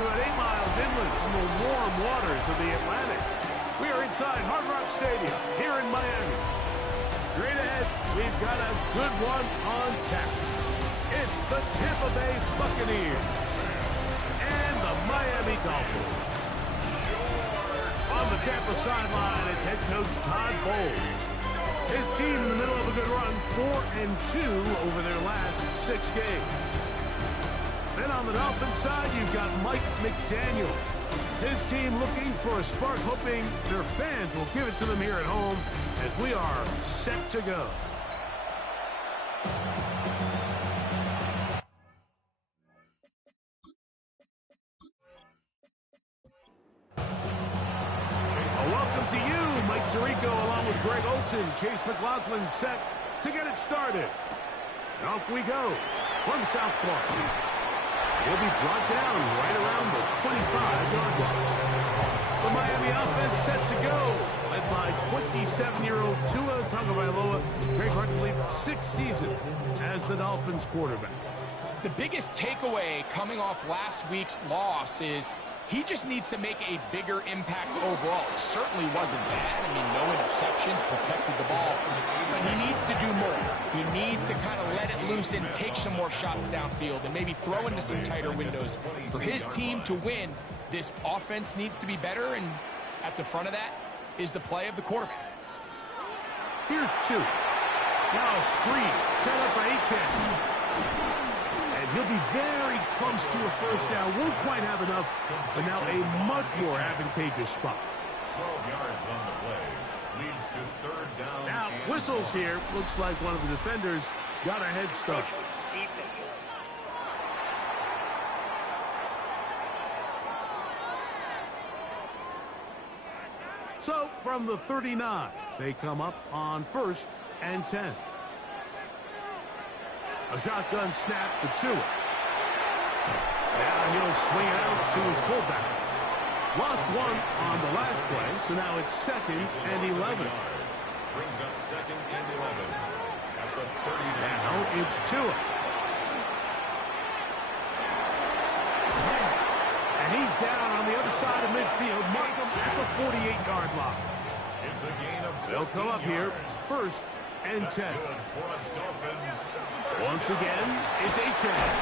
about 8 miles inland from the warm waters of the Atlantic. We are inside Hard Rock Stadium here in Miami. Straight ahead, we've got a good one on tap. It's the Tampa Bay Buccaneers and the Miami Dolphins. On the Tampa sideline, it's head coach Todd Bowles. His team in the middle of a good run, 4-2 over their last 6 games. Then on the Dolphins side, you've got Mike McDaniel. His team looking for a spark, hoping their fans will give it to them here at home as we are set to go. Welcome to you, Mike Tirico, along with Greg Olson. Chase McLaughlin set to get it started. And off we go from South Park. He'll be brought down right around the 25-yard line. The Miami offense set to go, led by 27-year-old Tua Tagovailoa. Greg Hartley's 6th season as the Dolphins quarterback. The biggest takeaway coming off last week's loss is he just needs to make a bigger impact overall. It certainly wasn't bad. I mean, no interceptions, protected the ball. But he needs to do more. He needs to kind of let it loose and take some more shots downfield and maybe throw into some tighter windows. For his team to win, this offense needs to be better, and at the front of that is the play of the quarterback. Here's 2. Now a screen set up for Achane. And he'll be very close to a first down. Won't quite have enough, but now a much more advantageous spot. 12 yards on the play. Leads to 3rd down. Now, whistles here. Looks like one of the defenders got a head start. So, from the 39, they come up on 1st and 10. A shotgun snap for Tua. Now he'll swing it out to his fullback. Lost 1 on the last play, so now it's 2nd and 11. Brings up 2nd and 11. At the 30. Now it's Tua. And he's down on the other side of midfield. Mark him at the 48-yard line. It's a gain of They'll come up here 1st and 10. Once again, it's Achane.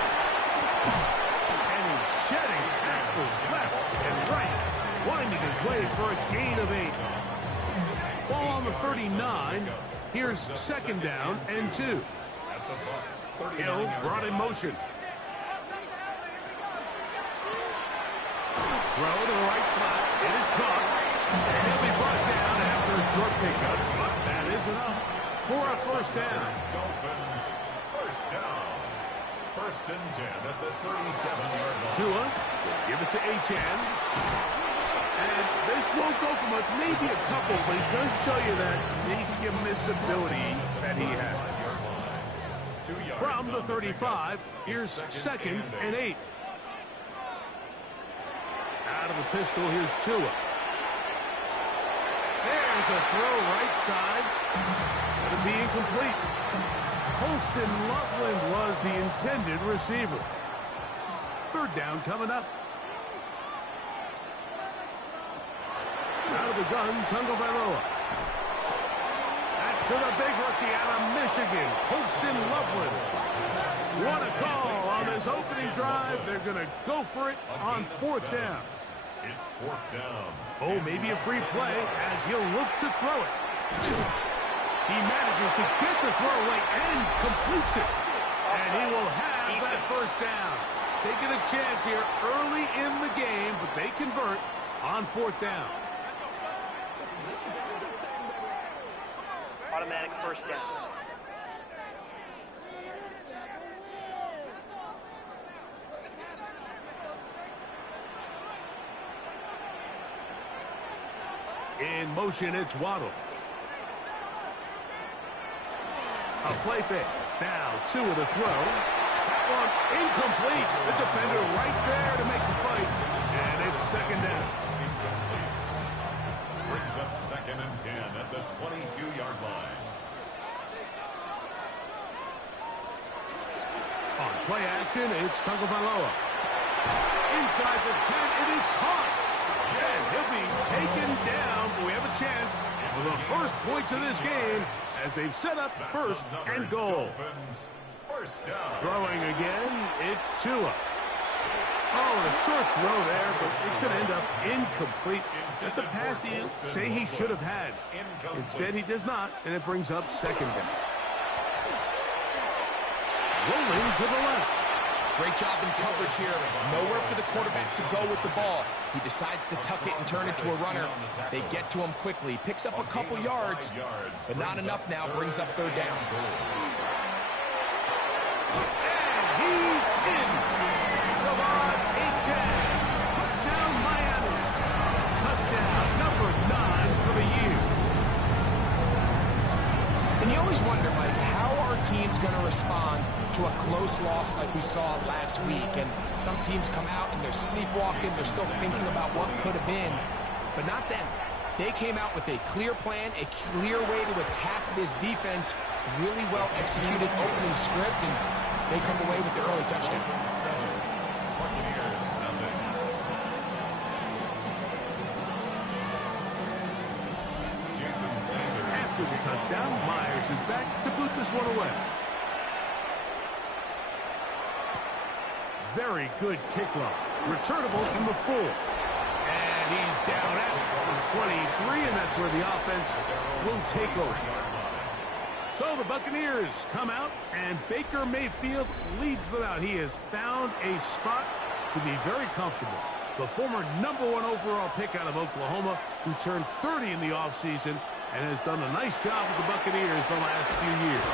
And he's shedding tackles left and right, winding his way for a gain of 8. Ball on the 39. Here's 2nd down and 2. Hill brought in motion. Throw to the right flat. It is caught. And he'll be brought down after a short pickup. But that is enough for a first down. Dolphins, first down. 1st and 10 at the 37-yard line. Tua, give it to Achane. And this won't go for much, maybe a couple, but it does show you that make-you-miss ability that he has. From the 35, here's 2nd and 8. Out of the pistol, here's Tua. There's a throw right side. Going to be incomplete. Holston Loveland was the intended receiver. 3rd down coming up. Out of the gun, Tagovailoa. That's to the big rookie out of Michigan, Holston Loveland. What a call on this opening drive. They're going to go for it on 4th down. It's 4th down. Oh, maybe a free play as he'll look to throw it. He manages to get the throw away and completes it. And he will have that first down. Taking a chance here early in the game, but they convert on 4th down. Automatic first down. In motion, it's Waddle. A play fake. Now, 2 of the throw. That one incomplete. The defender right there to make the fight. And it's 2nd down. Brings up 2nd and 10 at the 22-yard line. On play action, it's Tagovailoa. Inside the 10, it is caught. And he'll be taken down. We have a chance for the first points of this game as they've set up first and goal. First down. Throwing again, it's Tua. Oh, a short throw there, but it's going to end up incomplete. That's a pass he say he should have had. Instead, he does not, and it brings up second down. Rolling to the left. Great job in coverage here. Nowhere for the quarterback to go with the ball. He decides to tuck it and turn it to a runner. They get to him quickly. Picks up a couple yards, but not enough now. Brings up third down. And he's in. Lamar touchdown Miami. Touchdown number 9 for the year. And you always wonder, Mike, how are teams going to respond to a close loss like we saw last week? And some teams come out and they're sleepwalking. They're still thinking about what could have been, but not them. They came out with a clear plan, a clear way to attack this defense, really well executed opening script, and they come away with the early touchdown. Buccaneers, nothing. Jason Sanders. After the touchdown, Myers is back to boot this one away. Very good kickoff. Returnable from the 4. And he's down at the 23, and that's where the offense will take over. So the Buccaneers come out, and Baker Mayfield leads them out. He has found a spot to be very comfortable. The former #1 overall pick out of Oklahoma, who turned 30 in the offseason and has done a nice job with the Buccaneers the last few years.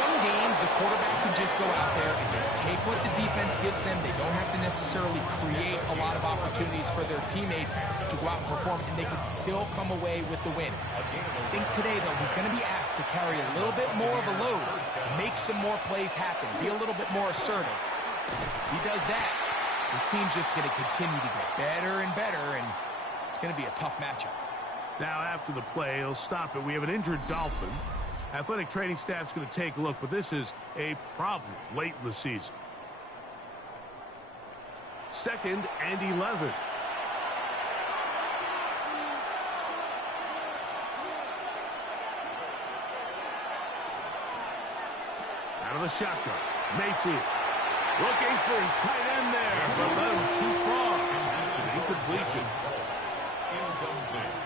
Some games, the quarterback can just go out there and just take what the defense gives them. They don't have to necessarily create a lot of opportunities for their teammates to go out and perform, and they can still come away with the win. I think today, though, he's going to be asked to carry a little bit more of a load, make some more plays happen, be a little bit more assertive. If he does that, this team's just going to continue to get better and better, and it's going to be a tough matchup. Now, after the play, he'll stop it. We have an injured Dolphin. Athletic training staff's going to take a look, but this is a problem late in the season. 2nd and 11. Out of the shotgun, Mayfield looking for his tight end there, but let him too far. It's an incompletion. Incomplete.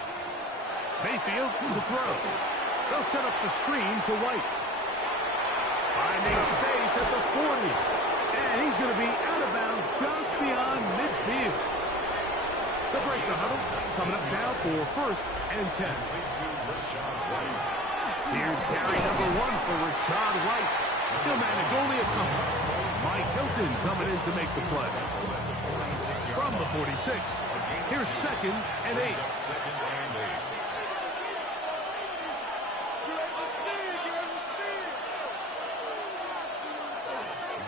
Mayfield to throw. They'll set up the screen to White. Finding space at the 40. And he's going to be out of bounds just beyond midfield. They'll break the huddle. Coming up now for 1st and 10. Here's carry number 1 for Rashad White. He'll manage only a couple. Mike Hilton coming in to make the play. From the 46, here's 2nd and 8.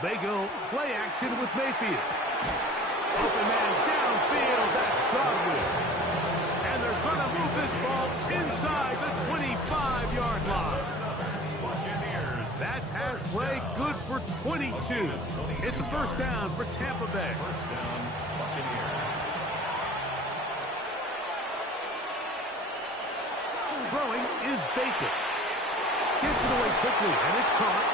They go play action with Mayfield. Open man downfield, that's Godwin. And they're going to move this ball inside the 25-yard line. That pass play good for 22. It's a first down for Tampa Bay. First down, Buccaneers. Throwing is Baker. Gets it away quickly, and it's caught.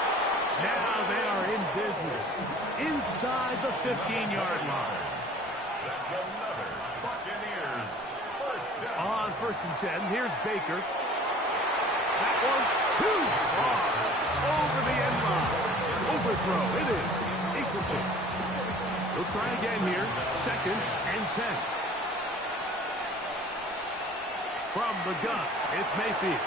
Now they are in business inside the 15-yard line. That's another Buccaneers first down. On 1st and 10, here's Baker. That one too far over the end line. Overthrow, it is incomplete. He'll try again here, 2nd and 10. From the gun, it's Mayfield.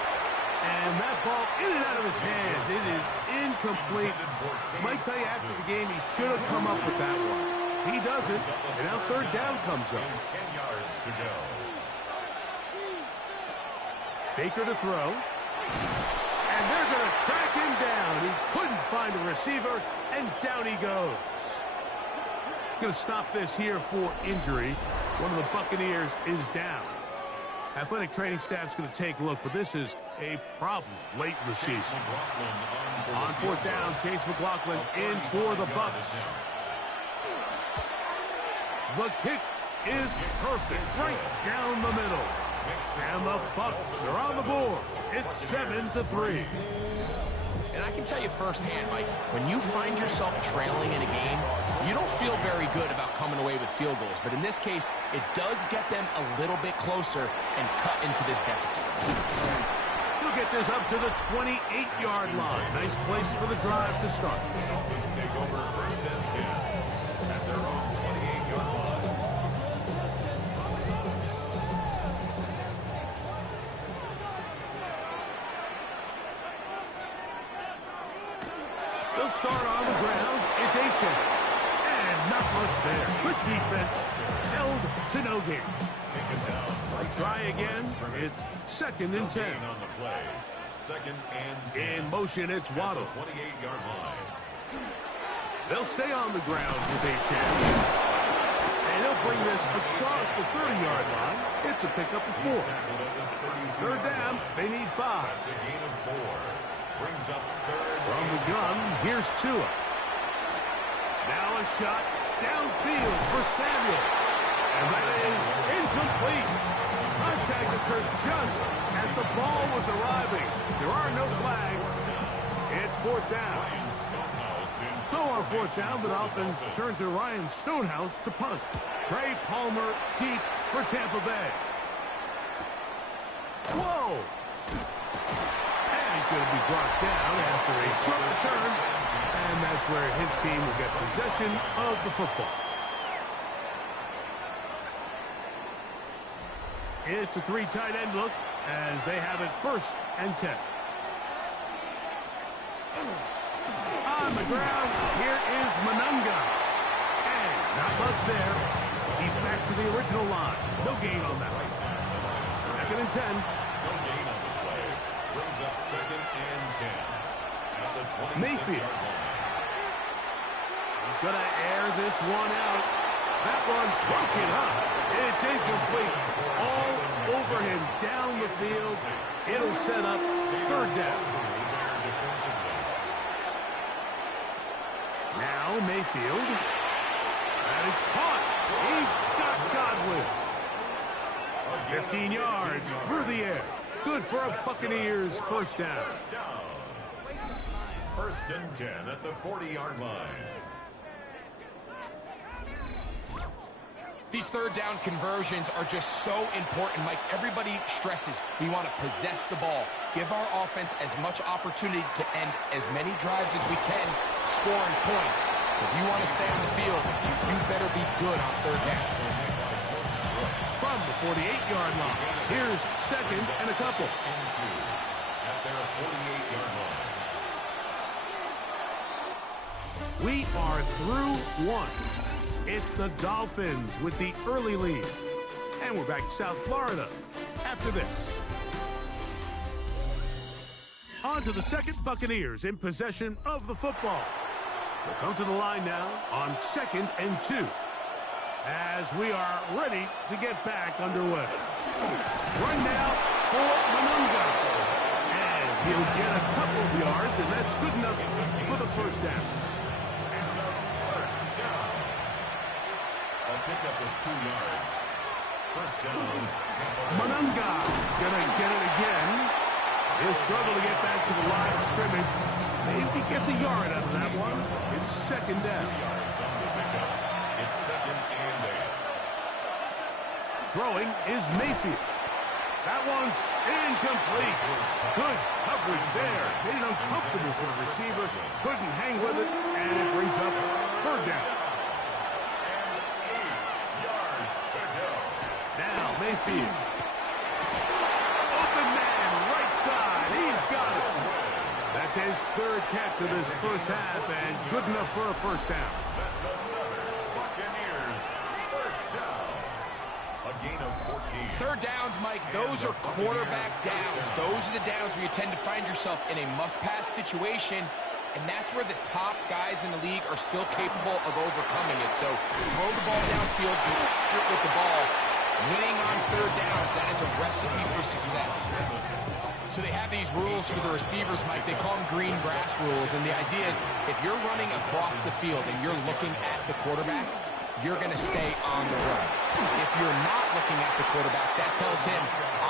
And that ball in and out of his hands. It is incomplete. I might tell you after the game he should have come up with that one. He doesn't, and now 3rd down comes up. 10 yards to go. Baker to throw. And they're going to track him down. He couldn't find a receiver, and down he goes. Going to stop this here for injury. One of the Buccaneers is down. Athletic training staff's going to take a look, but this is a problem late in the season. On 4th down, Chase McLaughlin in for the Bucs. The kick is perfect, right down the middle. And the Bucs are on the board. It's 7-3. And I can tell you firsthand, Mike, when you find yourself trailing in a game, you don't feel very good about coming away with field goals. But in this case, it does get them a little bit closer and cut into this deficit. We'll get this up to the 28-yard line. Nice place for the drive to start. Dolphins take over first and 10 at their own 28-yard line. They'll start on the ground. It's H.M. And not much there. Good defense. Held to no gain. Taken down. Try again. It's 2nd and 10. Gain on the play. 2nd and 10. In motion, it's Waddle. 28-yard line. They'll stay on the ground with H.M. And he'll bring this across the 30-yard line. It's a pickup of 4. Third down. They need 5. That's a gain of 4. Brings up third. From the gun, here's Tua. Now a shot downfield for Samuel. And that is incomplete. Contact occurred just as the ball was arriving. There are no flags. It's 4th down. So on 4th down, the Dolphins turn to Ryan Stonehouse to punt. Trey Palmer deep for Tampa Bay. Whoa! He's going to be brought down after a short return, and that's where his team will get possession of the football. It's a 3 tight end look as they have it 1st and 10. On the ground, here is Manunga. And not much there. He's back to the original line. No gain on that. 2nd and 10. No gain on the play. Brings up 2nd and 10 at the 26-yard Mayfield. line. He's going to air this one out. That one broken up. It's incomplete. All over him down the field. It'll set up 3rd down. Now Mayfield. That is caught. He's got Godwin. 15 yards through the air. Good for a Buccaneers 1st down. 1st and 10 at the 40-yard line. These 3rd down conversions are just so important, Mike. Everybody stresses we want to possess the ball, give our offense as much opportunity to end as many drives as we can, scoring points. So if you want to stay on the field, you better be good on 3rd down. From the 48-yard line, here's 2nd and a couple. At their 48-yard line. We are through 1. It's the Dolphins with the early lead. And we're back to South Florida after this. On to the 2nd Buccaneers in possession of the football. They'll come to the line now on 2nd and 2. As we are ready to get back underway. Run now for Manunga. And he'll get a couple of yards, and that's good enough for the 1st down. A pickup of 2 yards. 1st down. Manunga gonna get it again. He'll struggle to get back to the line of scrimmage. Maybe gets a yard out of that one. It's 2nd down. 2 yards on the pickup. It's 2nd and 8. Throwing is Mayfield. That one's incomplete. Good coverage there. Made it uncomfortable for the receiver. Couldn't hang with it, and it brings up 3rd down. Now Mayfield. Open man, right side. He's got it. That's his 3rd catch of this 1st half, and good enough for a 1st down. That's another Buccaneers 1st down. A gain of 14. 3rd downs, Mike, those are quarterback downs. Those are the downs where you tend to find yourself in a must-pass situation, and that's where the top guys in the league are still capable of overcoming it. So throw the ball downfield, be accurate with the ball. Winning on 3rd downs, that is a recipe for success. So they have these rules for the receivers, Mike. They call them green grass rules, and the idea is if you're running across the field and you're looking at the quarterback, you're going to stay on the run. If you're not looking at the quarterback, that tells him,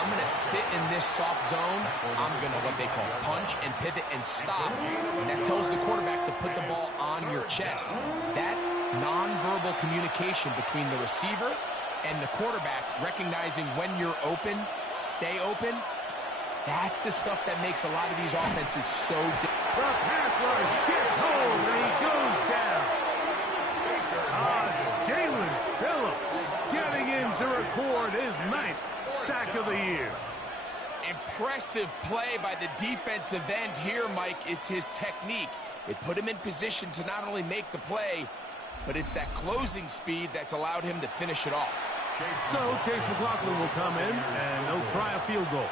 I'm going to sit in this soft zone. I'm going to what they call punch and pivot and stop. And that tells the quarterback to put the ball on your chest. That nonverbal communication between the receiver and the quarterback, recognizing when you're open, stay open, that's the stuff that makes a lot of these offenses so different. The pass rush gets home, and he goes down. Jalen Phillips getting in to record his 9th sack of the year. Impressive play by the defensive end here, Mike. It's his technique. It put him in position to not only make the play, but it's that closing speed that's allowed him to finish it off. So Chase McLaughlin will come in, and they'll try a field goal.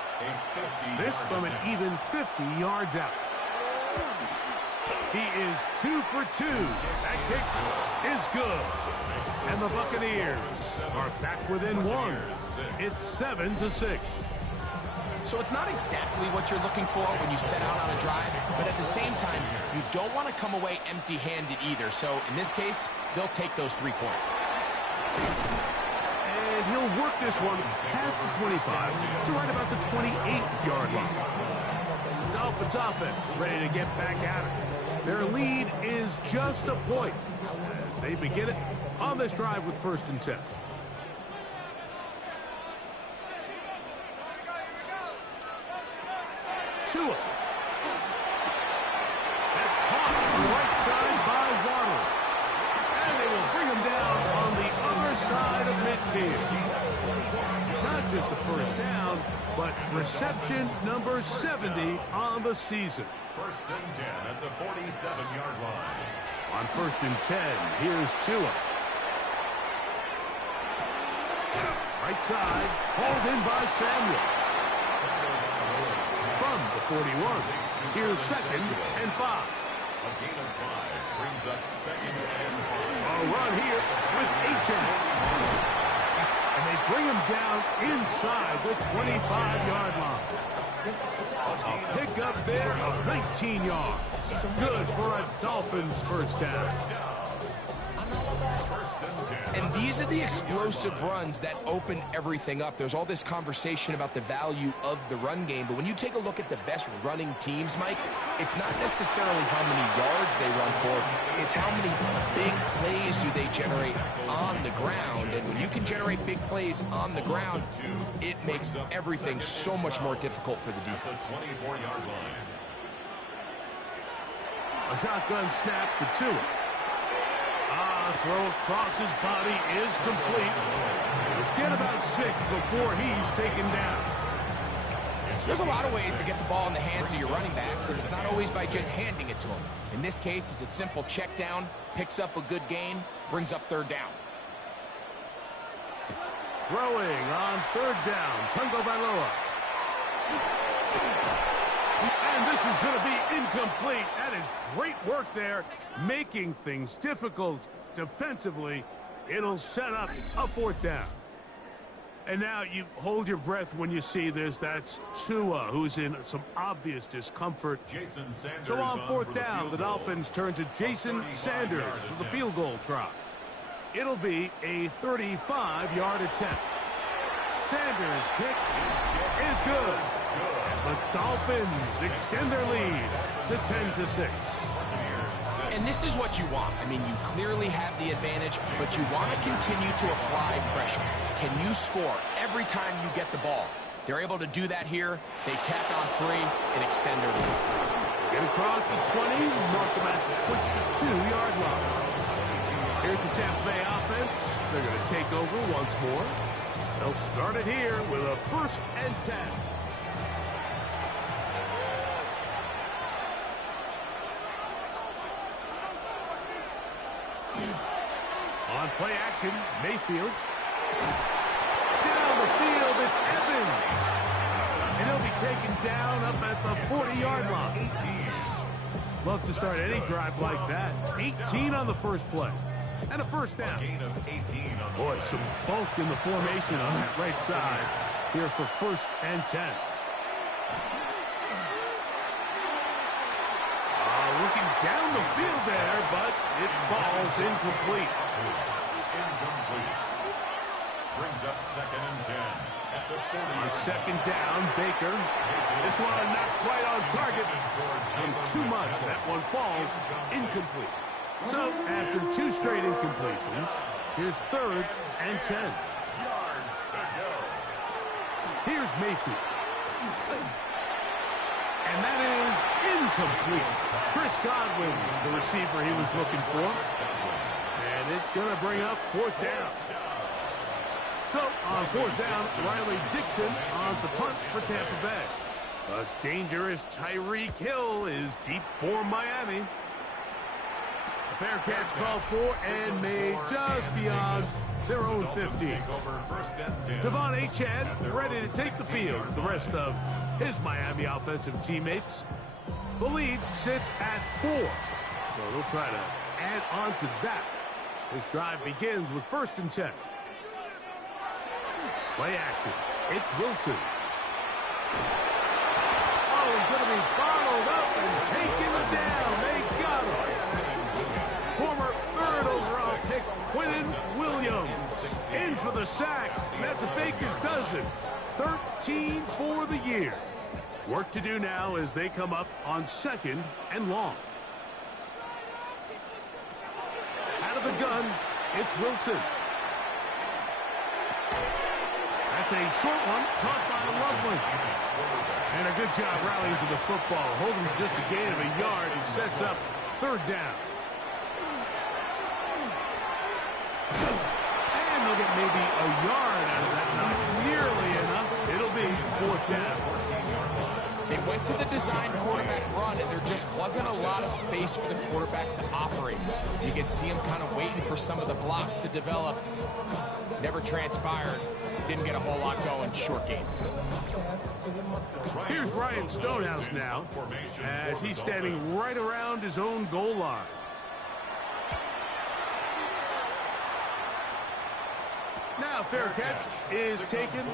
This from an even 50 yards out. He is 2 for 2. That kick is good. And the Buccaneers are back within 1. It's 7-6. So it's not exactly what you're looking for when you set out on a drive, but at the same time, you don't want to come away empty-handed either. So in this case, they'll take those 3 points. And he'll work this one past the 25 to right about the 28-yard line. Dolphins offense ready to get back at it. Their lead is just a point as they begin it on this drive with 1st and 10. Tua. That's caught on the right side by Waddle. And they will bring him down on the other side of midfield. Not just a 1st down, but reception number 70 on the season. 1st and 10 at the 47-yard line. On 1st and 10, here's Tua. Right side, hauled in by Samuel. From the 41, here's 2nd and 5. A gain of 5 brings up 2nd and 5. A run here with H.M. And they bring him down inside the 25-yard line. A pickup there of 19 yards. Good for a Dolphins 1st down. And these are the explosive runs that open everything up. There's all this conversation about the value of the run game, but when you take a look at the best running teams, Mike, it's not necessarily how many yards they run for, it's how many big plays do they generate on the ground. And when you can generate big plays on the ground, it makes everything so much more difficult for the defense. 24-yard line. A shotgun snap for Tua. Throw across his body is complete. Get about 6 before he's taken down. There's a lot of ways to get the ball in the hands of your running backs, and it's not always by just handing it to them. In this case, it's a simple check down, picks up a good gain, brings up 3rd down. Throwing on 3rd down, Tungo Bailoa. And this is going to be incomplete. That is great work there, making things difficult defensively. It'll set up a 4th down. And now you hold your breath when you see this. That's Tua, who's in some obvious discomfort. Jason Sanders so on 4th the down, the Dolphins turn to Jason Sanders for the field goal try. It'll be a 35-yard attempt. Sanders' kick is good. The Dolphins extend their lead to 10-6. And this is what you want. I mean, you clearly have the advantage, but you want to continue to apply pressure. Can you score every time you get the ball? They're able to do that here. They tack on 3 and extend their lead. Get across the 20, mark them at the 22-yard line. Here's the Tampa Bay offense. They're going to take over once more. They'll start it here with a 1st and 10. On play action, Mayfield. Down the field, it's Evans. And he'll be taken down up at the 40-yard line. Love to start any drive like that. 18 on the first play. And a 1st down. Gain of 18 on the Boy, some bulk in the formation on that right side here for 1st and 10. Looking down the field there, but it falls incomplete. Incomplete. Brings up 2nd and 10 at the 40. On 2nd down, Baker. This one not quite on target. And too much. That one falls incomplete. So after 2 straight incompletions, here's 3rd and 10. Yards to go. Here's Mayfield. And that is incomplete. Chris Godwin, the receiver he was looking for. And it's going to bring up 4th down. So on 4th down, Riley Dixon on to punt for Tampa Bay. A dangerous Tyreek Hill is deep for Miami. A fair catch called for and made just beyond their own 50. Devon Achane ready to take the field with the rest of his Miami offensive teammates. The lead sits at 4. So they'll try to add on to that. This drive begins with 1st and 10. Play action. It's Wilson. Oh, he's going to be bottled up and taken down. They got him. Former 3rd overall pick, Quinnen Williams, in for the sack. And that's a baker's dozen. 13 for the year. Work to do now as they come up on 2nd and long. Out of the gun, it's Wilson. That's a short one, caught by Loveland. And a good job rallying to the football, holding just a gain of a yard and sets up 3rd down. And they'll get maybe a yard out of that, not nearly enough. It'll be 4th down. They went to the design quarterback run, and there just wasn't a lot of space for the quarterback to operate. You could see him kind of waiting for some of the blocks to develop. Never transpired. Didn't get a whole lot going. Short game. Here's Ryan Stonehouse now, as he's standing right around his own goal line. Now fair catch is taken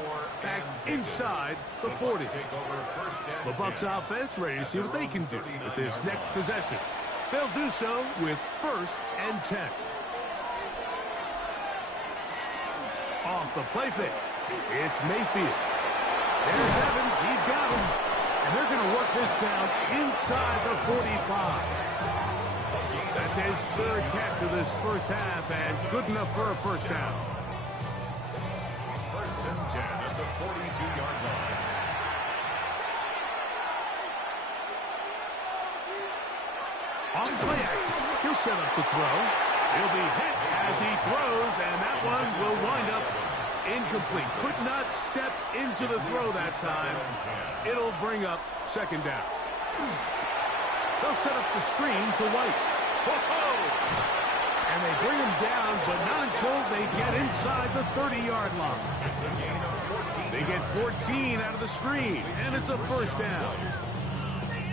back inside the 40. The Bucs offense ready to see what they can do with this next possession. They'll do so with 1st and 10. Off the play fake. It's Mayfield. There's Evans. He's got him. And they're going to work this down inside the 45. That's his 3rd catch of this 1st half, and good enough for a 1st down. 1st and 10 at the 42-yard line. On play action, he'll set up to throw. He'll be hit as he throws, and that one will wind up incomplete. Could not step into the throw that time. It'll bring up 2nd down. They'll set up the screen to White. Whoa! And they bring him down, but not until they get inside the 30-yard line. They get 14 out of the screen, and it's a 1st down.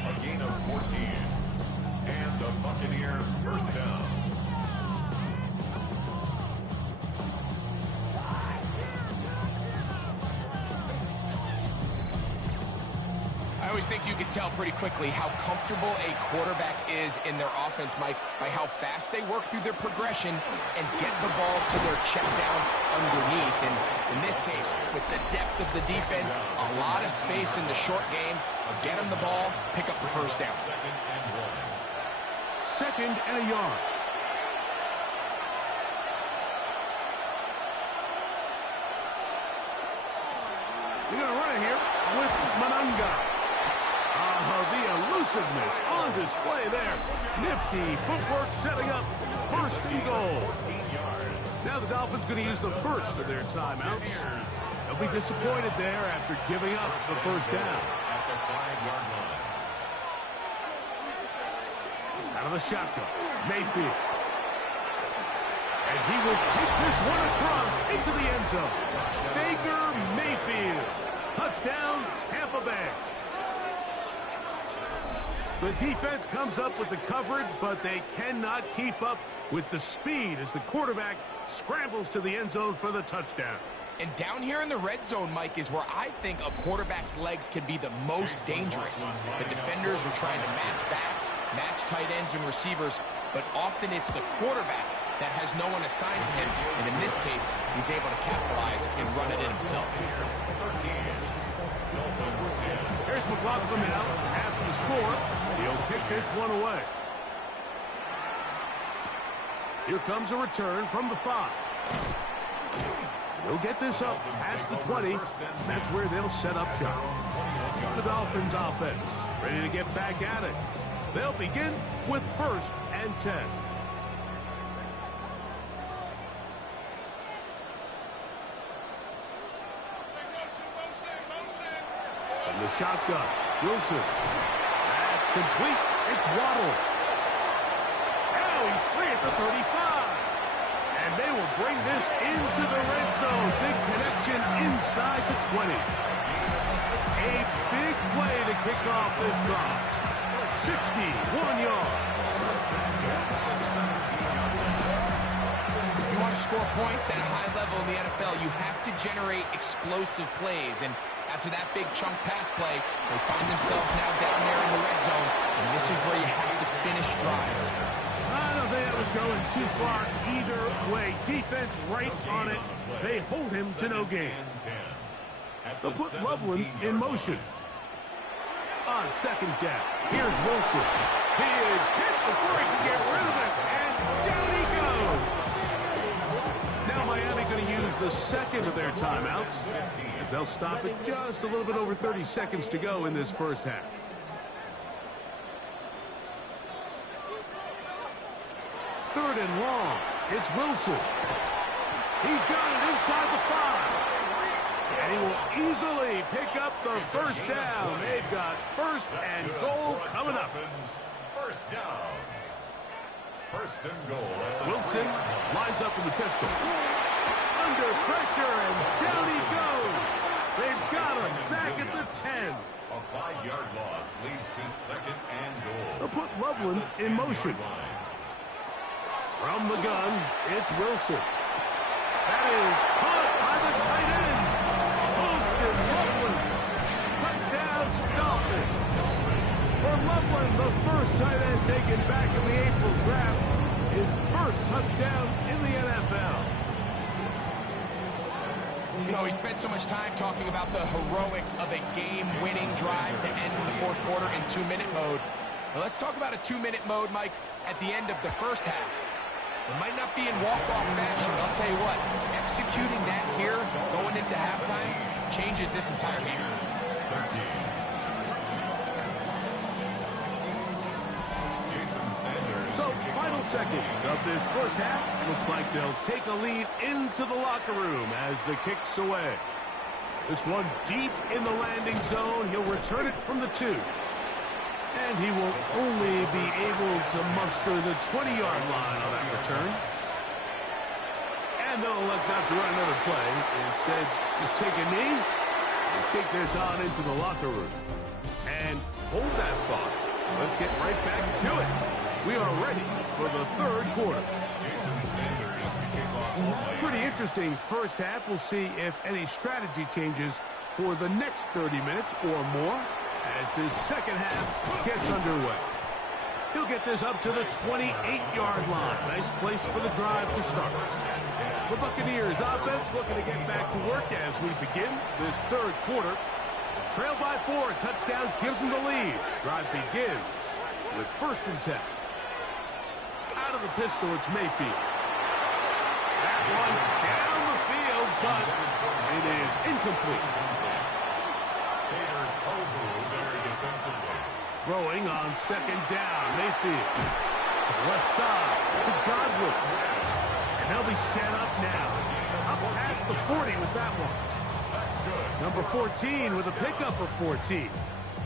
A gain of 14. And the Buccaneer 1st down. I always think you can tell pretty quickly how comfortable a quarterback is in their offense, Mike, by how fast they work through their progression and get the ball to their check down underneath. And in this case, with the depth of the defense, a lot of space in the short game, get them the ball, pick up the 1st down. 2nd and a yard. You're going to run it here with Mananga. The elusiveness on display there. Nifty footwork setting up 1st and goal. Now the Dolphins going to use the 1st of their timeouts. They'll be disappointed there after giving up the 1st down. Out of the shotgun, Mayfield. And he will kick this one across into the end zone. Baker Mayfield. Touchdown, Tampa Bay. The defense comes up with the coverage, but they cannot keep up with the speed as the quarterback scrambles to the end zone for the touchdown. And down here in the red zone, Mike, is where I think a quarterback's legs can be the most dangerous. The defenders are trying to match backs, match tight ends and receivers, but often it's the quarterback that has no one assigned to him, and in this case, he's able to capitalize and run it in himself. Here's McLaughlin now. After the score, he'll kick this one away. Here comes a return from the 5. They'll get this up past the 20. That's where they'll set up shop. The Dolphins offense ready to get back at it. They'll begin with 1st and 10. From the shotgun, Wilson. That's complete. It's Waddle. Now he's free at the 35. And they will bring this into the red zone. Big connection inside the 20. A big play to kick off this drive. 61 yards. If you want to score points at a high level in the NFL, you have to generate explosive plays. And after that big chunk pass play, they find themselves now down there in the red zone. And this is where you have to finish drives. I don't think that was going too far either way. Defense right on it. They hold him to no gain. They'll put Loveland in motion. On 2nd down, here's Wilson. He is hit before he can get rid of it, and down he goes. Now Miami going to use the 2nd of their timeouts, as they'll stop it just a little bit over 30 seconds to go in this first half. Third and long. It's Wilson. He's got it inside the 5. And he will easily pick up the first down. They've got 1st and goal coming up. First down. 1st and goal. Wilson lines up in the pistol. Under pressure, and down he goes. They've got him back at the 10. A 5-yard loss leads to 2nd and goal. They'll put Loveland in motion. From the gun, it's Wilson. That is caught by the tight end. Holston Loveland. Touchdowns, Dolphins. For Loveland, the first tight end taken back in the April draft. His first touchdown in the NFL. You know, he spent so much time talking about the heroics of a game-winning drive to end the 4th quarter in 2-minute mode. Now let's talk about a 2-minute mode, Mike, at the end of the first half. It might not be in walk-off fashion, but I'll tell you what, executing that here, going into halftime, changes this entire game. 13. Jason Sanders. So, final seconds of this first half. Looks like they'll take a lead into the locker room as the kick's away. This one deep in the landing zone. He'll return it from the 2. And he will only be able to muster the 20-yard line on that return. And they'll elect not to run another play. Instead, just take a knee and take this on into the locker room. And hold that thought. Let's get right back to it. We are ready for the 3rd quarter. Jason Sanders to kick off. Pretty interesting first half. We'll see if any strategy changes for the next 30 minutes or more as this second half gets underway. He'll get this up to the 28-yard line. Nice place for the drive to start. The Buccaneers offense looking to get back to work as we begin this 3rd quarter. Trailed by 4, touchdown gives them the lead. Drive begins with 1st and 10. Out of the pistol, it's Mayfield. That one down the field, but it is incomplete. Throwing on 2nd down, Mayfield to the left side to Godwin. And they'll be set up now. Up past the 40 with that one. Number 14 with a pickup of 14.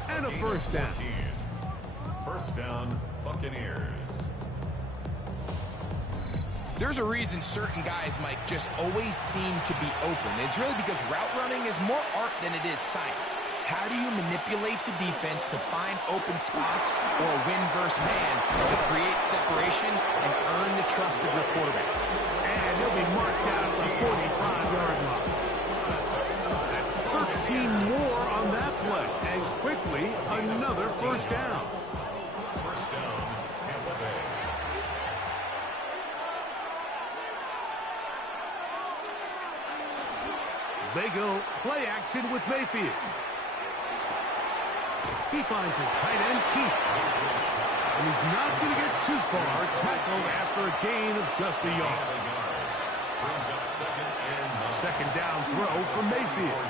And a 1st down. 1st down, Buccaneers. There's a reason certain guys, Mike, just always seem to be open. It's really because route running is more art than it is science. How do you manipulate the defense to find open spots or win versus man to create separation and earn the trust of your quarterback? And he'll be marked out at the 45-yard line. That's 13 more on that play. And quickly, another 1st down. 1st down, Tampa Bay. They go play action with Mayfield. He finds his tight end, Keith. And he's not going to get too far, tackled after a gain of just a yard. Brings up Second down throw for Mayfield.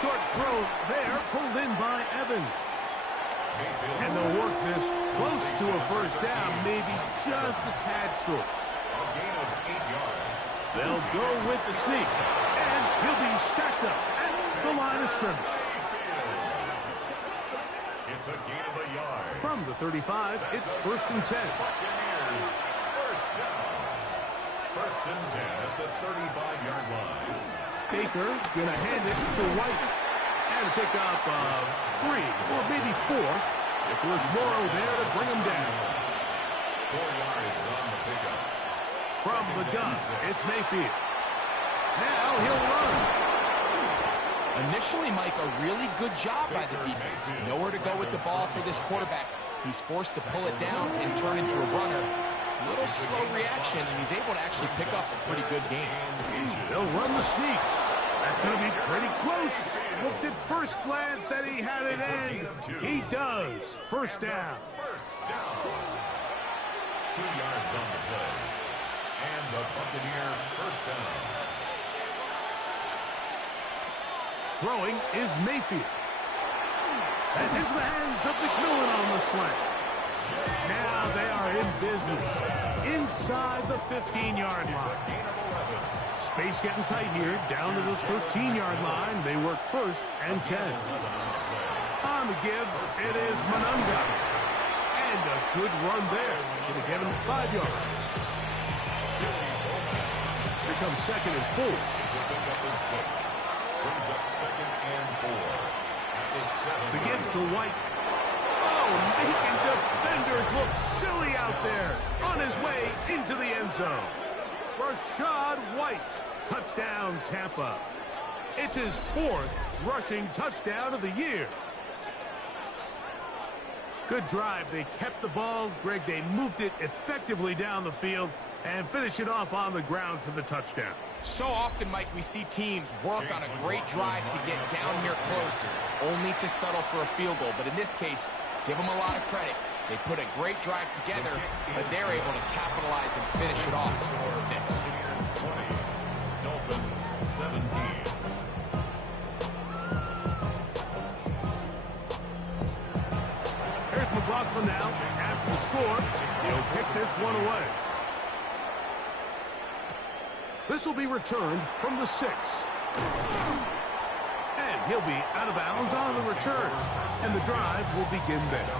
Short throw there, pulled in by Evans. And they'll work this close to a first down, maybe just a tad short. A gain of 8 yards. They'll go with the sneak, and he'll be stacked up at the line of scrimmage. It's a gain of a yard. From the 35, it's 1st and 10. Buccaneers, first down. 1st and 10 at the 35-yard line. Baker gonna hand it to White. And pick up 3 or maybe 4. If there's Morrow there to bring him down. 4 yards on the pickup. From the gun, it's Mayfield. Now he'll run. Initially, Mike, a really good job by the defense. Nowhere to go with the ball for this quarterback. He's forced to pull it down and turn into a runner. A little slow reaction, and he's able to actually pick up a pretty good game. They'll run the sneak. That's going to be pretty close. Looked at first glance that he had it in. He does. First down. First down. 2 yards on the play. And the Buccaneer first down. Throwing is Mayfield. And into the hands of McMillan on the slant. Now they are in business. Inside the 15-yard line. Space getting tight here. Down to the 13-yard line. They work 1st and 10. On the give, it is Monunga. And a good run there. Going to get him 5 yards. Here comes 2nd and 4. Brings up 2nd and 4. At the 7. The give to White. Oh, making defenders look silly out there. On his way into the end zone. Rashad White. Touchdown, Tampa. It's his 4th rushing touchdown of the year. Good drive. They kept the ball. Greg, they moved it effectively down the field and finish it off on the ground for the touchdown. So often, Mike, we see teams work on a great drive to get down here close, only to settle for a field goal. But in this case, give them a lot of credit. They put a great drive together, but they're able to capitalize and finish it off with 6. Buccaneers 20. Dolphins 17. Here's McLaughlin now. After the score, he'll pick this one away. This will be returned from the 6. And he'll be out of bounds on the return. And the drive will begin there.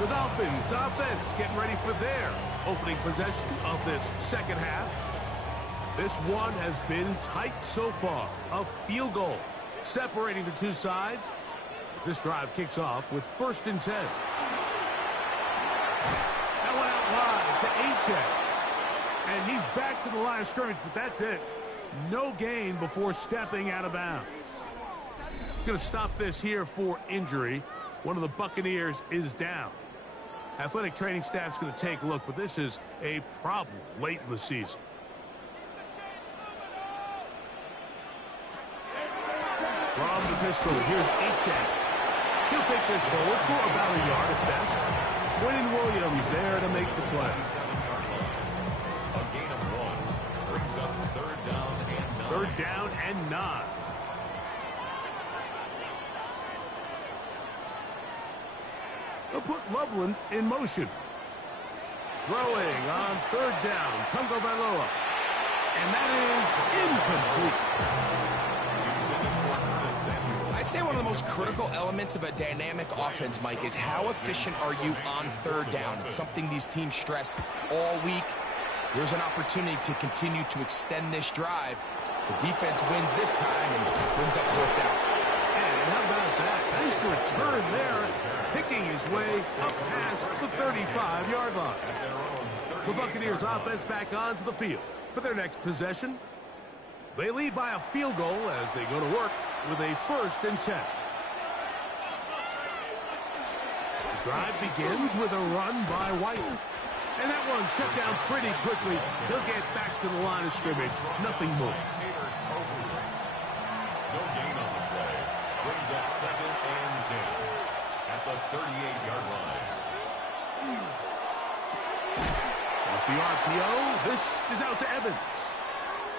The Dolphins offense getting ready for their opening possession of this second half. This one has been tight so far. A field goal separating the two sides as this drive kicks off with 1st and 10. That went out wide to Achek. And he's back to the line of scrimmage, but that's it. No gain before stepping out of bounds. Going to stop this here for injury. One of the Buccaneers is down. Athletic training staff's going to take a look, but this is a problem late in the season. From the pistol, here's Achek. He'll take this forward for about a yard at best. Quentin Williams there to make the play. A gain of 1. Brings up 3rd down and 9. 3rd down and 9. They'll put Loveland in motion. Throwing on 3rd down, Tungo Bailoa. And that is incomplete. I'd say one of the most critical elements of a dynamic offense, Mike, is how efficient are you on 3rd down? It's something these teams stress all week. There's an opportunity to continue to extend this drive. The defense wins this time and brings up 4th down. And how about that? Nice return there, picking his way up past the 35-yard line. The Buccaneers offense back onto the field for their next possession. They lead by a field goal as they go to work with a 1st and 10. The drive begins with a run by White. And that one shut down pretty quickly. He'll get back to the line of scrimmage. Nothing more. No gain on the play. Brings up 2nd and 10 at the 38-yard line. Off the RPO, this is out to Evans.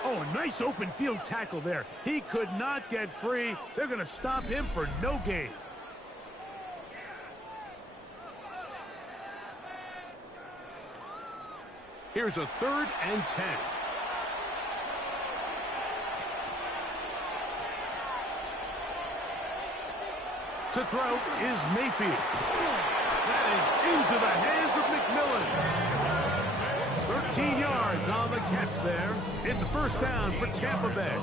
Oh, a nice open field tackle there. He could not get free. They're going to stop him for no gain. Here's a 3rd and 10. To throw is Mayfield. That is into the hands of McMillan. 13 yards on the catch there. It's a 1st down for Tampa Bay.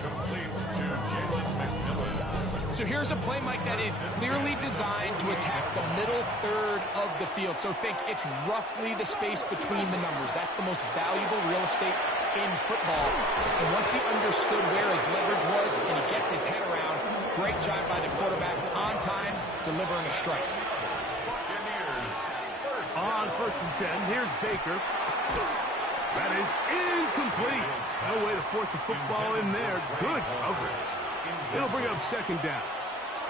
Complete to Jalen McMillan. So here's a play, Mike, that is clearly designed to attack the middle 3rd of the field. So think it's roughly the space between the numbers. That's the most valuable real estate in football. And once he understood where his leverage was and he gets his head around, great job by the quarterback on time, delivering a strike. Buccaneers On 1st and 10, here's Baker. That is incomplete. No way to force the football in there. Good coverage. It'll bring up 2nd down.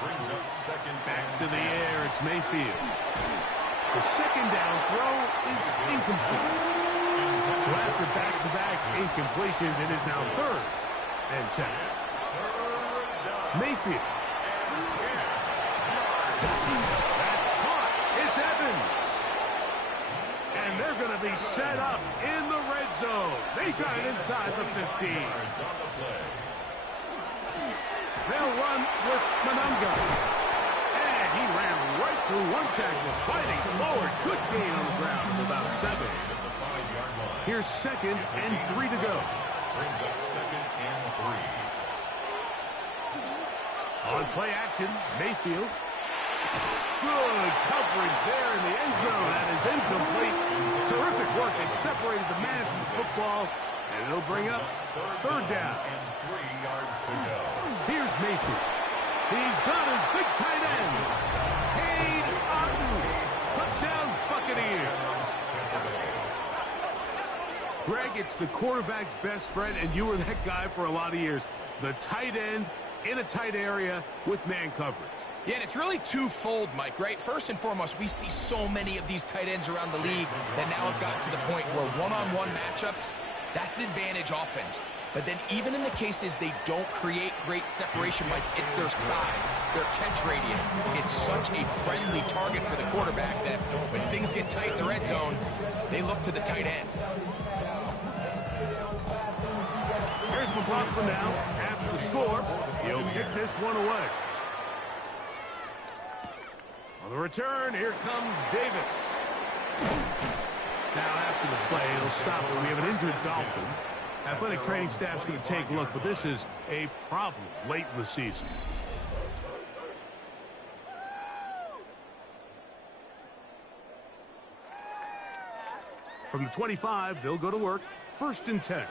brings up 2nd. Back to the air, it's Mayfield. The 2nd down throw is incomplete. So after back-to-back incompletions, it is now 3rd and 10. Mayfield. That's caught. It's Evans. And they're going to be set up in the red zone. They got it inside the 15. They'll run with Monunga. And he ran right through one tackle, fighting forward. Good gain on the ground of about 7. Here's 2nd and 3 to go. Brings up 2nd and 3. On play action, Mayfield. Good coverage there in the end zone. That is incomplete. Terrific work. They separated the man from the football. And it'll bring up 3rd down. And 3 yards to go. Here's Mayfield. He's got his big tight end. Cade Otton. Touchdown Buccaneers. Greg, it's the quarterback's best friend, and you were that guy for a lot of years. The tight end in a tight area with man coverage. Yeah, and it's really twofold, Mike, right? First and foremost, we see so many of these tight ends around the league that now have gotten to the point where one-on-one matchups, that's advantage offense. But then even in the cases they don't create great separation, Mike, it's their size, their catch radius. It's such a friendly target for the quarterback that when things get tight in the red zone, they look to the tight end. Here's McLaughlin now. After the score, he'll kick this one away. On the return, here comes Davis. Now after the play, it'll stop it. We have an injured Dolphin. Athletic training staff's going to take a look, but this is a problem late in the season. From the 25, they'll go to work. 1st and 10.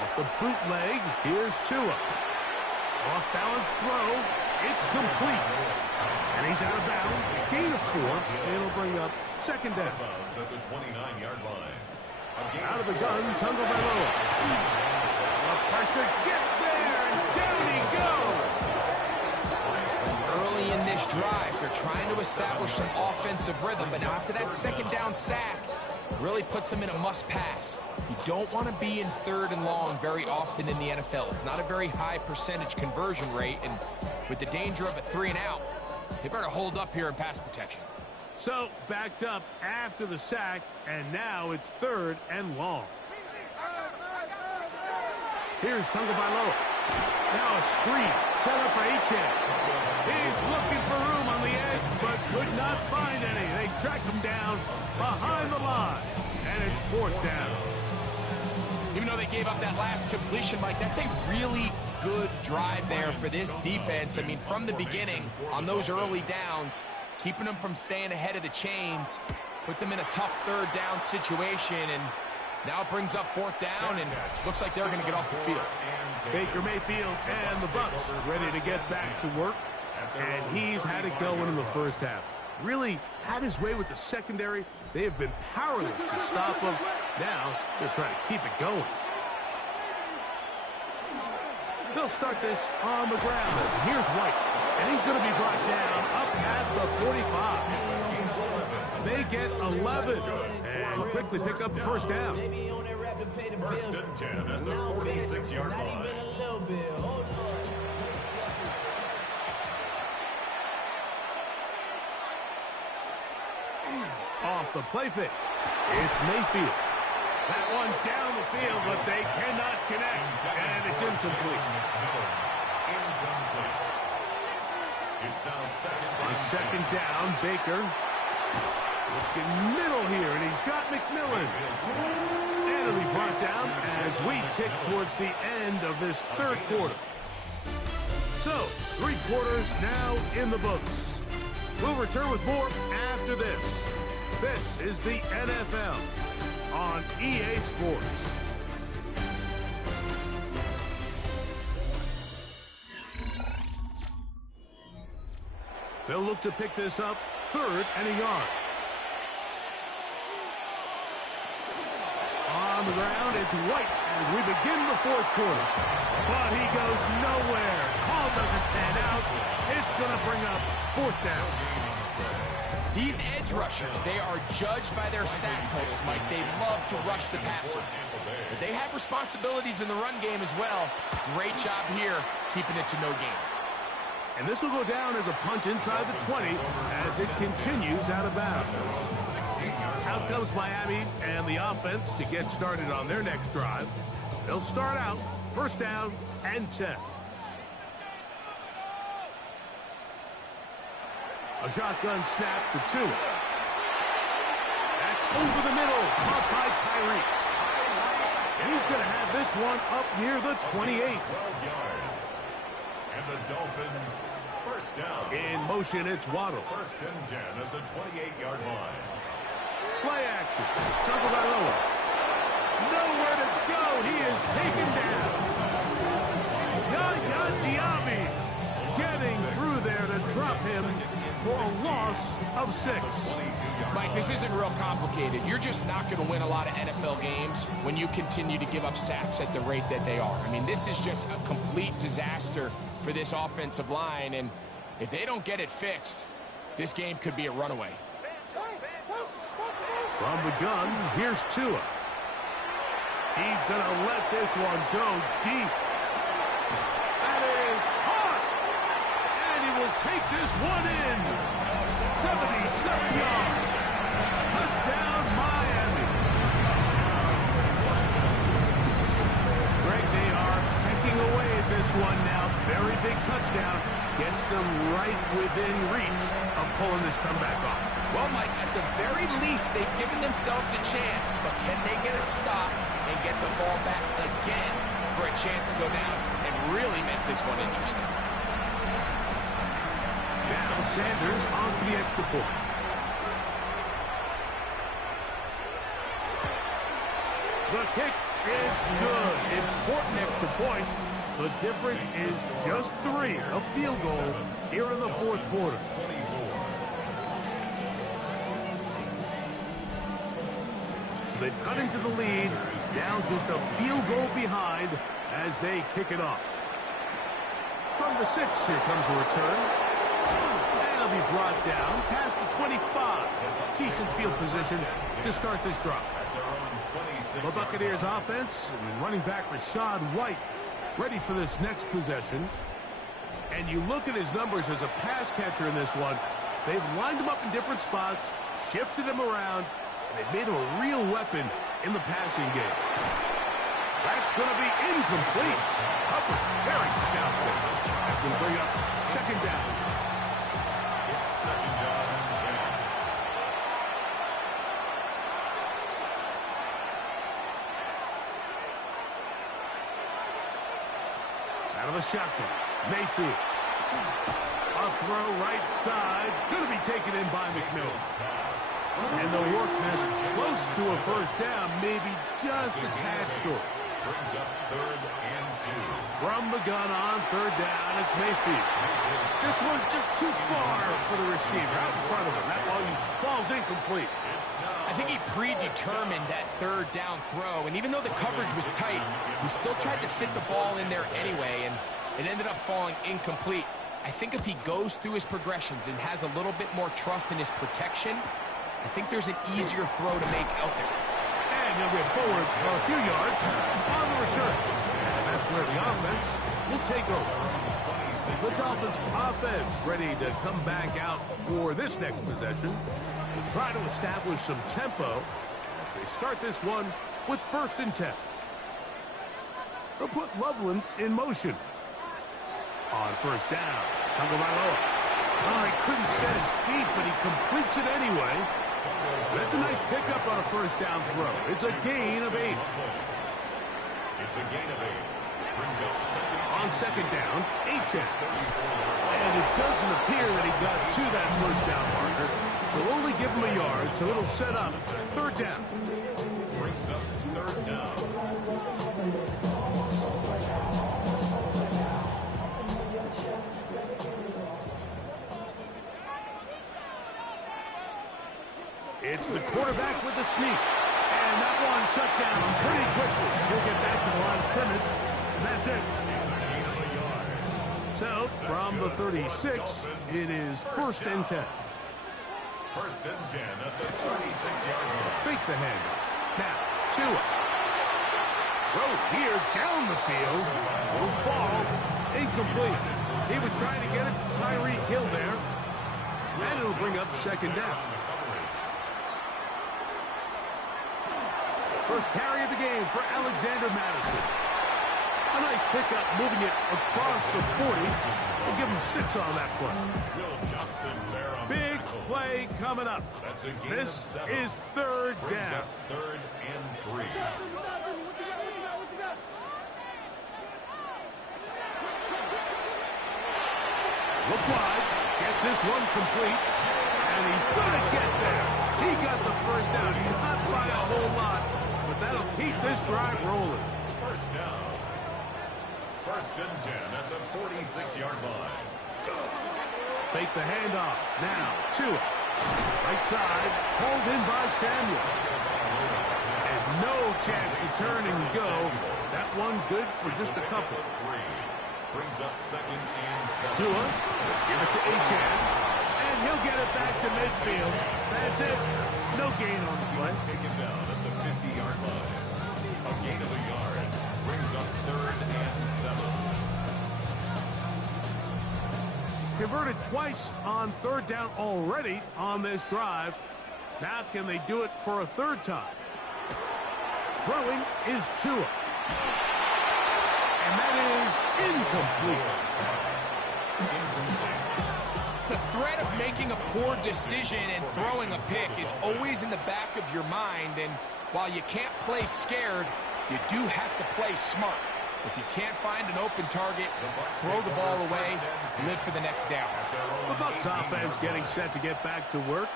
Off the bootleg, here's Tua. Off-balance throw, it's complete. And he's out of bounds. Gain of 4, and it'll bring up 2nd down. At the 29-yard line. Out of the gun, Tagovailoa. The pressure gets there, and down he goes. Early in this drive, they're trying to establish some offensive rhythm, but now after that 2nd down sack, really puts them in a must-pass. You don't want to be in 3rd and long very often in the NFL. It's not a very high percentage conversion rate, and with the danger of a 3-and-out, they better hold up here in pass protection. So, backed up after the sack, and now it's 3rd and long. Here's Tagovailoa. Now a screen set up for Achane. He's looking for room on the edge, but could not find any. They track him down behind the line, and it's 4th down. Even though they gave up that last completion, Mike, that's a really good drive there for this defense. I mean, from the beginning, on those early downs, keeping them from staying ahead of the chains, put them in a tough 3rd down situation, and now it brings up 4th down, and looks like they're going to get off the field. Baker Mayfield and the Bucs ready to get back to work. And he's had it going in the first half. Really had his way with the secondary. They have been powerless to stop him. Now they're trying to keep it going. They'll start this on the ground. Here's White. And he's going to be brought down up past the 45. They get 11 and quickly pick up the first down. First and 10 at the 46-yard line. Off the play fake. It's Mayfield. That one down the field, but they cannot connect, and it's incomplete. It's now On second down, Baker. Looking middle here, and he's got McMillan. And it'll be brought down as we tick towards the end of this third quarter. So, 3 quarters now in the books. We'll return with more after this. This is the NFL on EA Sports. They'll look to pick this up, 3rd and a yard. On the ground, it's White as we begin the 4th quarter. But he goes nowhere. Call doesn't pan out. It's going to bring up 4th down. These edge rushers, they are judged by their sack totals, Mike. They love to rush the passer. But they have responsibilities in the run game as well. Great job here, keeping it to no gain. And this will go down as a punt inside the 20 as it continues out of bounds. Out comes Miami and the offense to get started on their next drive. They'll start out 1st down and 10. A shotgun snap for 2. That's over the middle, caught by Tyreek. And he's going to have this one up near the 28. 12 yards. And the Dolphins, 1st down. In motion, it's Waddle. 1st and 10 at the 28-yard line. Play action. Tagovailoa. Nowhere to go. He is taken down. Yaya Diaby getting through there to drop him for a loss of 6. Mike, this isn't real complicated. You're just not going to win a lot of NFL games when you continue to give up sacks at the rate that they are. I mean, this is just a complete disaster for this offensive line, and if they don't get it fixed, this game could be a runaway. From the gun, here's Tua. He's going to let this one go deep. That is hot! And he will take this one in. 77 yards. Touchdown, Miami. Greg, they are pecking away at this one now. Very big touchdown. Gets them right within reach of pulling this comeback off. Well, Mike, at the very least, they've given themselves a chance, but can they get a stop and get the ball back again for a chance to go down and really make this one interesting? Now Sanders on for the extra point. The kick is good. Important extra point. The difference is just 3, a field goal here in the 4th quarter. So they've cut into the lead, now just a field goal behind as they kick it off. From the 6, here comes a return. And it'll be brought down past the 25. Decent field position to start this drive. The Buccaneers offense and running back Rashad White ready for this next possession. And you look at his numbers as a pass catcher in this one. They've lined him up in different spots, shifted him around, and they've made him a real weapon in the passing game. That's going to be incomplete. Hubbard, very stout there. That's going to bring up 2nd down. It's 2nd down and 10. Out of the shotgun, Mayfield. A throw right side. Going to be taken in by McMillan. And they'll work this close to a 1st down, maybe just a tad short. Brings up 3rd and 2. From the gun on 3rd down, it's Mayfield. This one's just too far for the receiver. Out in front of him. That one falls incomplete. I think he predetermined that 3rd down throw, and even though the coverage was tight, he still tried to fit the ball in there anyway, and it ended up falling incomplete. I think if he goes through his progressions and has a little bit more trust in his protection, I think there's an easier throw to make out there. And he'll get forward for a few yards on the return. And that's where the offense will take over. The Dolphins offense ready to come back out for this next possession. We'll try to establish some tempo as they start this one with 1st and 10. They'll put Loveland in motion. On 1st down, Tagovailoa. Oh, he couldn't set his feet, but he completes it anyway. That's a nice pickup on a 1st down throw. It's a gain of 8. It's a gain of 8. Brings up 2nd. On 2nd down, Achane. And it doesn't appear that he got to that 1st down marker. They'll only give him a yard, so it'll set up 3rd down. Brings up 3rd down. It's the quarterback with the sneak. And that one shut down pretty quickly. He'll get back to the line of scrimmage, and that's it. So, from the 36, it is 1st and 10. 1st and 10 at the 36-yard line. Fake the hand. Now, Tua. Throw here down the field. Will fall. Incomplete. He was trying to get it to Tyreek Hill there. And it'll bring up 2nd down. First carry of the game for Alexander Madison. A nice pickup, moving it across the 40. We'll give him 6 on that play. Big play coming up. This is 3rd down. 3rd and 3. Look wide. Get this one complete. And he's going to get there. He got the 1st down. He's not by a whole lot, but that'll keep this drive rolling. 1st down. 1st and 10 at the 46-yard line. Fake the handoff. Now, Tua. Right side. Pulled in by Samuel. And no chance to turn and go. That one good for just a couple. Brings up 2nd and 7. Tua. Give it to Achane. And he'll get it back to midfield. That's it. No gain on the play. Taken down at the 50-yard line. A gain of a yard. Brings up 3rd and 7. Converted twice on 3rd down already on this drive. Now can they do it for a 3rd time? Throwing is Tua. And that is incomplete. The threat of making a poor decision and throwing a pick is always in the back of your mind, and while you can't play scared, you do have to play smart. If you can't find an open target, throw the ball away, live for the next down. The Bucs offense getting set to get back to work.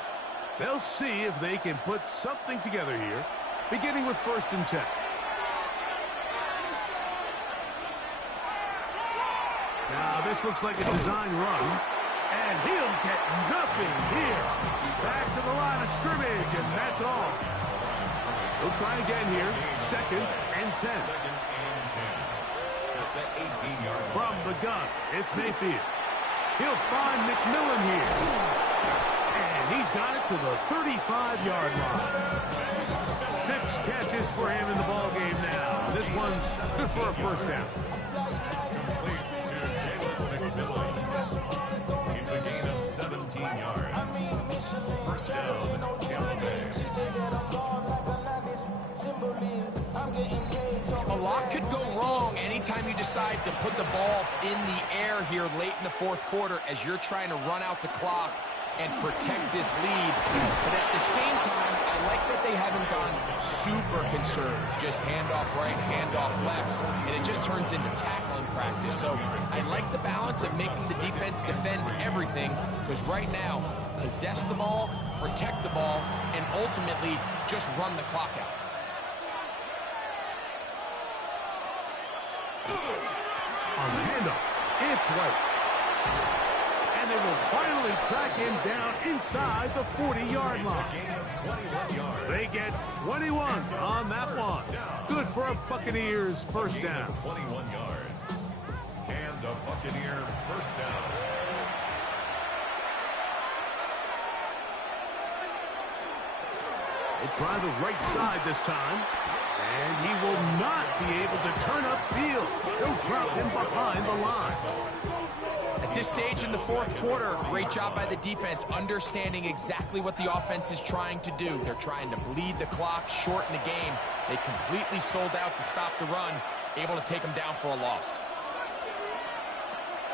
They'll see if they can put something together here, beginning with 1st and 10. Now this looks like a design run, and he'll get nothing here. Back to the line of scrimmage, and that's all. He'll try again here, 2nd and 10. 2nd and 10. At the 18-yard line. From the gun, it's Mayfield. He'll find McMillan here. And he's got it to the 35-yard line. 6 catches for him in the ballgame now. This one's good for a 1st down. Complete to Jalen McMillan. It's a gain of 17 yards. 1st down, Tampa Bay. A lot could go wrong anytime you decide to put the ball in the air here late in the 4th quarter as you're trying to run out the clock and protect this lead. But at the same time, I like that they haven't gone super conservative. Just handoff right, handoff left, and it just turns into tackling practice. So I like the balance of making the defense defend everything, because right now, possess the ball, protect the ball, and ultimately just run the clock out. on the handoff. It's White. And they will finally track him down inside the 40-yard line. They get 21 on that one. Good for a Buccaneers first down. 21 yards. And a Buccaneer first down. They try the right side this time. And he will not be able to turn upfield. He'll drop him behind the line. At this stage in the fourth quarter, great job by the defense, understanding exactly what the offense is trying to do. They're trying to bleed the clock, shorten the game. They completely sold out to stop the run, able to take them down for a loss.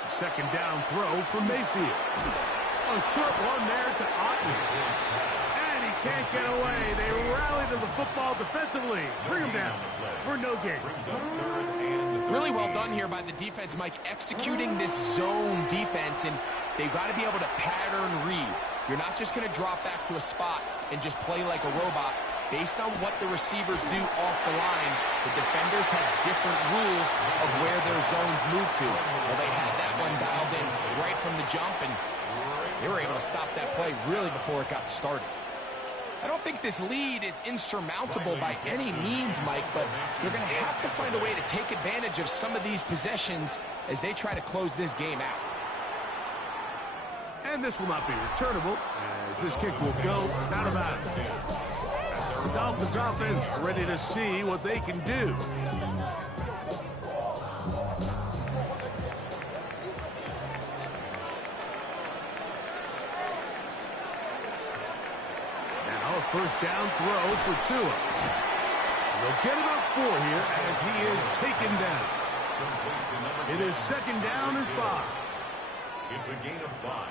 Second down throw for Mayfield. A short one there to Otten. And he can't get away. They rally to the football defensively. Bring him down for no gain. Really well done here by the defense, Mike, executing this zone defense, and they've got to be able to pattern read. You're not just going to drop back to a spot and just play like a robot. Based on what the receivers do off the line, the defenders have different rules of where their zones move to. Well, they had that one dialed in right from the jump, and they were able to stop that play really before it got started. I don't think this lead is insurmountable by any means, Mike, but they're going to have to find a way to take advantage of some of these possessions as they try to close this game out. And this will not be returnable, as this kick will go out of bounds. The Dolphins offense ready to see what they can do. First down throw for Tua. They'll get about 4 here as he is taken down. It is second down and 5. It's a gain of 5.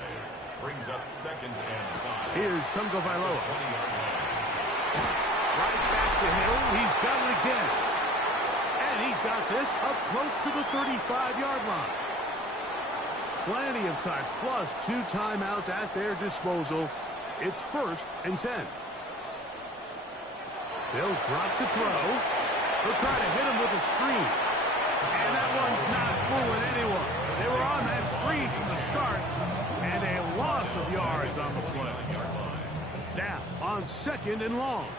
Brings up second and 5. Here's Tungo Vailoa. Right back to Hill. He's got it again. And he's got this up close to the 35-yard line. Plenty of time, plus 2 timeouts at their disposal. It's first and 10. They'll drop to throw. They'll try to hit him with a screen. And that one's not fooling anyone. They were on that screen from the start. And a loss of yards on the play. Now, on second and long.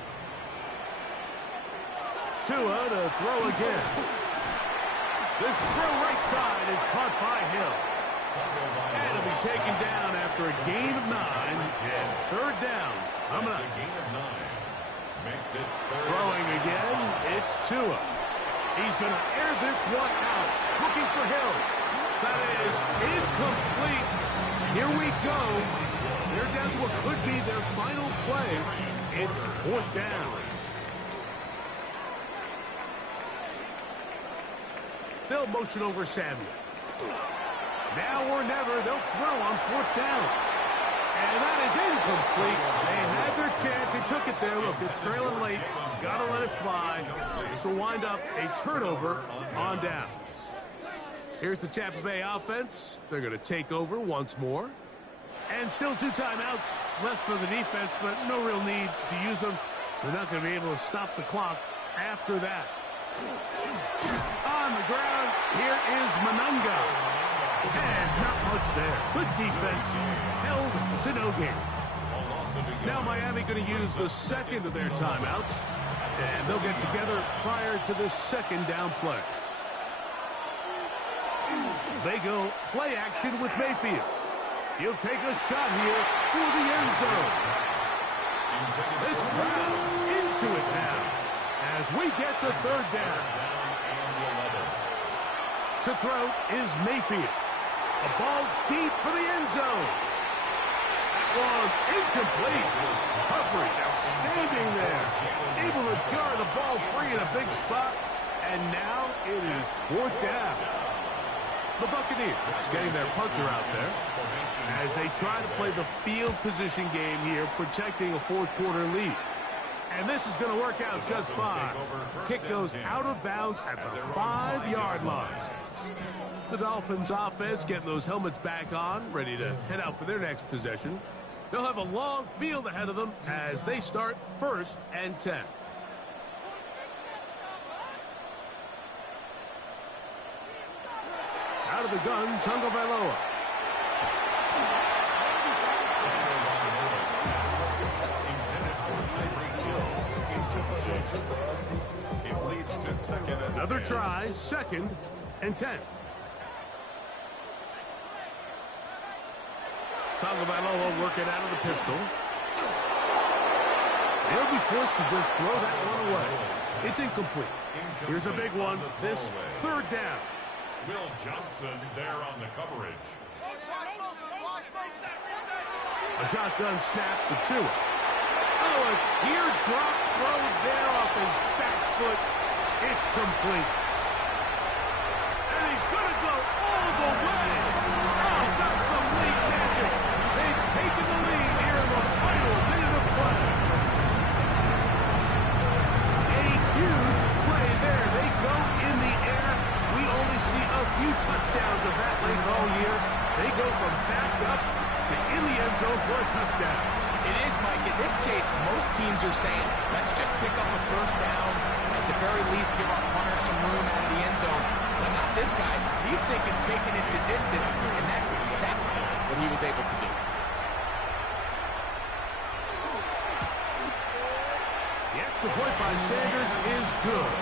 Tua to throw again. This throw right side is caught by Hill. And it'll be taken down after a gain of 9. And third down. Coming up. Throwing again, it's Tua. He's going to air this one out. Looking for Hill. That is incomplete. Here we go. They're down to what could be their final play. It's fourth down. They'll motion over Samuel. Now or never, they'll throw on fourth down. And that is incomplete. They had their chance. They took it there. Look, they're trailing late. Got to let it fly. This will wind up a turnover on downs. Here's the Tampa Bay offense. They're going to take over once more. And still 2 timeouts left for the defense, but no real need to use them. They're not going to be able to stop the clock after that. On the ground, here is Manunga. And not much there. Good defense. Held to no gain. Now Miami going to use the second of their timeouts. And they'll get together prior to this second down play. They go play action with Mayfield. He'll take a shot here for the end zone. This crowd into it now as we get to third down. To throw is Mayfield. A ball deep for the end zone. That one incomplete. Coverage outstanding there. Able to jar the ball free in a big spot. And now it is fourth down. The Buccaneers getting their punter out there as they try to play the field position game here, protecting a fourth quarter lead. And this is going to work out just fine. Kick goes out of bounds at the 5-yard line. The Dolphins offense getting those helmets back on, ready to head out for their next possession. They'll have a long field ahead of them as they start first and 10. out of the gun, Tagovailoa. Intended for Tyreek Hill. Incompletion. It leads to second and Another 10. try, 2nd and 10. Tagovailoa working out of the pistol. They'll be forced to just throw that one away. It's incomplete. Here's a big one. This 3rd down. Will Johnson there on the coverage. A shotgun snap to Tua. Oh, a teardrop throw there off his back foot. It's complete. And he's going to go all the way. Oh, that's some lead magic. They've taken the lead here in the final minute of play. A huge play there. They go in the air. We only see a few touchdowns of that length all year. They go from backed up to in the end zone for a touchdown. It is, Mike. In this case, most teams are saying, let's just pick up a 1st down. At the very least, give our punter some room out of the end zone. But not this guy. He's thinking taking it to distance, and that's exactly what he was able to do. The extra point by Sanders is good.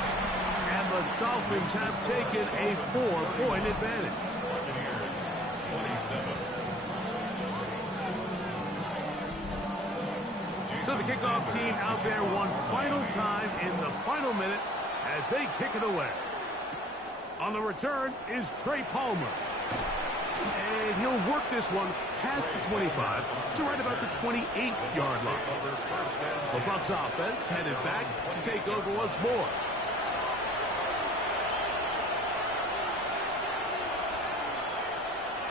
And the Dolphins have taken a 4-point advantage. Buccaneers 27. So the kickoff team out there one final time in the final minute as they kick it away. On the return is Trey Palmer. And he'll work this one past the 25 to right about the 28-yard line. The Bucs offense headed back to take over once more.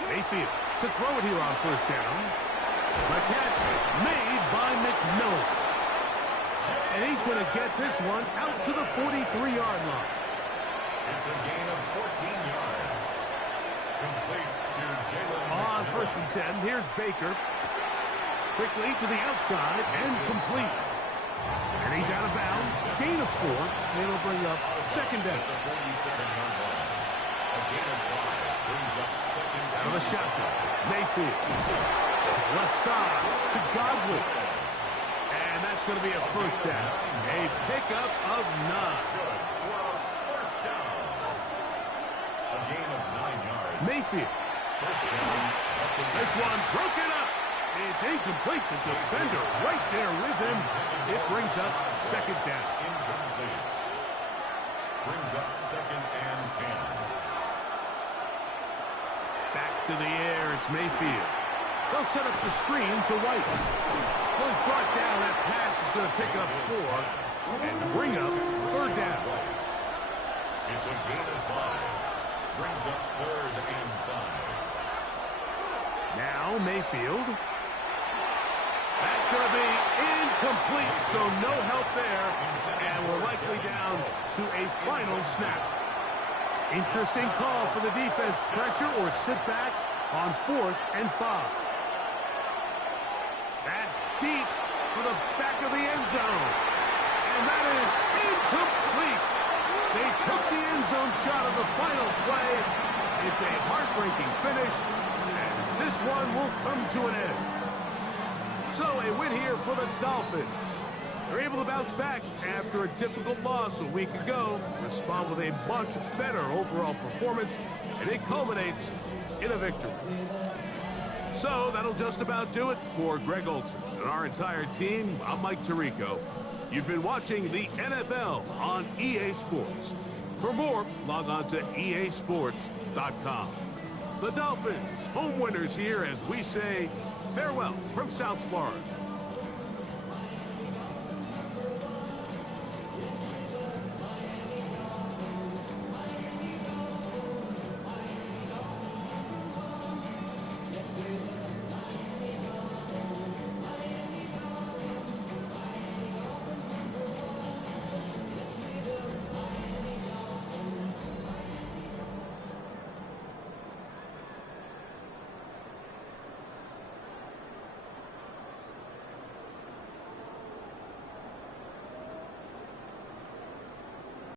Mayfield to throw it here on 1st down. The catch made by McMillan. And he's going to get this one out to the 43-yard line. It's a gain of 14 yards. Complete to Jalen. On 1st and 10, here's Baker. Quickly to the outside and complete. And he's out of bounds. Gain of 4. And it'll bring up 2nd down. The 47-yard line. A gain of 5 brings up 2nd down. Out of the shotgun. Mayfield. Left side to Godwin. And that's going to be a 1st down. A pickup of 9. Good for a 1st down. A gain of 9 yards. Mayfield. 1st down. This one broken up. It's incomplete. The defender right there with him. It brings up 2nd down. Incomplete. Brings up 2nd and 10. Back to the air. It's Mayfield. They'll set up the screen to White. Was brought down. That pass is going to pick up 4 and bring up 3rd down. It's a gain of 5. Brings up 3rd and 5. Now Mayfield. That's going to be incomplete, so no help there. And we're likely down to a final snap. Interesting call for the defense. Pressure or sit back on 4th and 5. That's deep for the back of the end zone. And that is incomplete. They took the end zone shot of the final play. It's a heartbreaking finish. And this one will come to an end. So a win here for the Dolphins. They're able to bounce back after a difficult loss a week ago, respond with a much better overall performance, and it culminates in a victory. So that'll just about do it for Greg Olson and our entire team. I'm Mike Tirico. You've been watching the NFL on EA Sports. For more, log on to easports.com. The Dolphins, home winners here as we say farewell from South Florida.